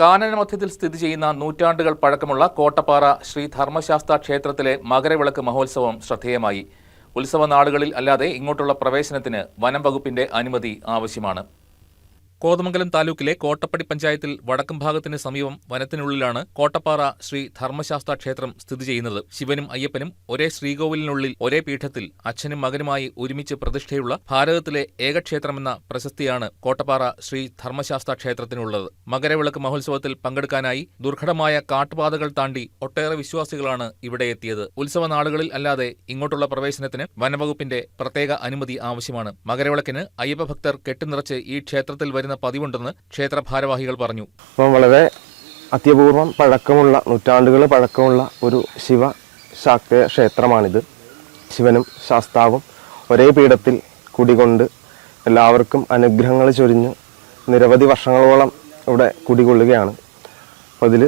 കാനന മധ്യത്തിൽ സ്ഥിതി ചെയ്യുന്ന നൂറ്റാണ്ടുകൾ പഴക്കമുള്ള കോട്ടപ്പാറ ശ്രീ ധർമ്മശാസ്ത്ര ക്ഷേത്രത്തിലെ മകരവിളക്ക് മഹോത്സവം ശ്രദ്ധേയമായി. ഉത്സവ നാളുകളിൽ അല്ലാതെ ഇങ്ങോട്ടുള്ള പ്രവേശനത്തിന് വനം വകുപ്പിന്റെ അനുമതി ആവശ്യമാണ്. കോതമംഗലം താലൂക്കിലെ കോട്ടപ്പടി പഞ്ചായത്തിൽ വടക്കും ഭാഗത്തിന് സമീപം വനത്തിനുള്ളിലാണ് കോട്ടപ്പാറ ശ്രീ ധർമ്മശാസ്ത്ര ക്ഷേത്രം സ്ഥിതി ചെയ്യുന്നത്. ശിവനും അയ്യപ്പനും ഒരേ ശ്രീകോവിലിനുള്ളിൽ ഒരേ പീഠത്തിൽ അച്ഛനും മകനുമായി ഒരുമിച്ച് പ്രതിഷ്ഠയുള്ള ഭാരതത്തിലെ ഏകക്ഷേത്രമെന്ന പ്രശസ്തിയാണ് കോട്ടപ്പാറ ശ്രീ ധർമ്മശാസ്ത്ര ക്ഷേത്രത്തിനുള്ളത്. മകരവിളക്ക് മഹോത്സവത്തിൽ പങ്കെടുക്കാനായി ദുർഘടമായ കാട്ടുപാതകൾ താണ്ടി ഒട്ടേറെ വിശ്വാസികളാണ് ഇവിടെ എത്തിയത്. ഉത്സവ നാളുകളിൽ അല്ലാതെ ഇങ്ങോട്ടുള്ള പ്രവേശനത്തിന് വനവകുപ്പിന്റെ പ്രത്യേക അനുമതി ആവശ്യമാണ്. മകരവിളക്കിന് അയ്യപ്പ ഭക്തർ കെട്ടുനിറച്ച് ഈ ക്ഷേത്രത്തിൽ വരുന്ന പതിവുണ്ടെന്ന് ക്ഷേത്ര ഭാരവാഹികൾ പറഞ്ഞു. വളരെ അത്യപൂർവം പഴക്കമുള്ള നൂറ്റാണ്ടുകൾ പഴക്കമുള്ള ഒരു ശിവ ശാക്ത ക്ഷേത്രമാണിത്. ശിവനും ശാസ്താവും ഒരേ പീഠത്തിൽ കുടികൊണ്ട് എല്ലാവർക്കും അനുഗ്രഹങ്ങൾ ചൊരിഞ്ഞ് നിരവധി വർഷങ്ങളോളം ഇവിടെ കുടികൊള്ളുകയാണ്. അപ്പോൾ അതിൽ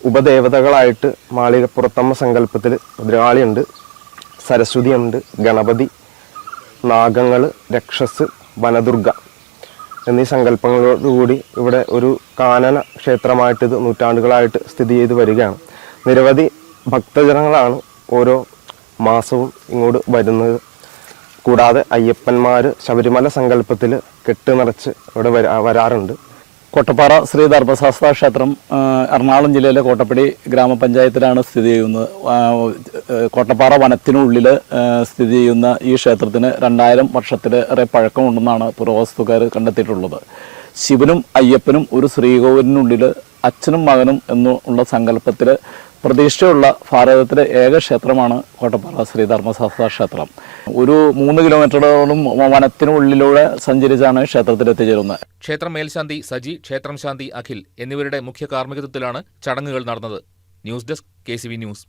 ഉപദേവതകളായിട്ട് മാളികപ്പുറത്തമ്മ സങ്കല്പത്തിൽ ഭദ്രകാളിയുണ്ട് സരസ്വതിയുണ്ട് ഗണപതി നാഗങ്ങൾ രക്ഷസ് വനദുർഗ. എന്നീ സങ്കല്പങ്ങളോടുകൂടി ഇവിടെ ഒരു കാനന ക്ഷേത്രമായിട്ട് ഇത് നൂറ്റാണ്ടുകളായിട്ട് സ്ഥിതി ചെയ്ത് വരികയാണ്. നിരവധി ഭക്തജനങ്ങളാണ് ഓരോ മാസവും ഇങ്ങോട്ട് വരുന്നത്. കൂടാതെ അയ്യപ്പന്മാർ ശബരിമല സങ്കല്പത്തിൽ കെട്ട് നിറച്ച് ഇവിടെ വരാ വരാറുണ്ട്. കോട്ടപ്പാറ ശ്രീ ധർമ്മശാസ്ത്ര ക്ഷേത്രം എറണാകുളം ജില്ലയിലെ കോട്ടപ്പടി ഗ്രാമപഞ്ചായത്തിലാണ് സ്ഥിതി ചെയ്യുന്നത്. കോട്ടപ്പാറ വനത്തിനുള്ളിൽ സ്ഥിതി ചെയ്യുന്ന ഈ ക്ഷേത്രത്തിന് രണ്ടായിരം വർഷത്തിലേറെ പഴക്കമുണ്ടെന്നാണ് പുരാവസ്തുക്കാർ കണ്ടെത്തിയിട്ടുള്ളത്. ശിവനും അയ്യപ്പനും ഒരു ശ്രീകോവിലിനുള്ളിൽ അച്ഛനും മകനും എന്നുള്ള സങ്കല്പത്തിൽ പ്രതീക്ഷയുള്ള ഭാരതത്തിലെ ഏക ക്ഷേത്രമാണ് കോട്ടപ്പാറ ശ്രീധർമ്മശാസ്ത്ര ക്ഷേത്രം. ഒരു മൂന്ന് കിലോമീറ്ററോളം വനത്തിനുള്ളിലൂടെ സഞ്ചരിച്ചാണ് ക്ഷേത്രത്തിൽ എത്തിച്ചേരുന്നത്. ക്ഷേത്രം മേൽശാന്തി സജി ക്ഷേത്രം ശാന്തി അഖിൽ എന്നിവരുടെ മുഖ്യ കാർമ്മികത്വത്തിലാണ് ചടങ്ങുകൾ നടന്നത്. News desk K news.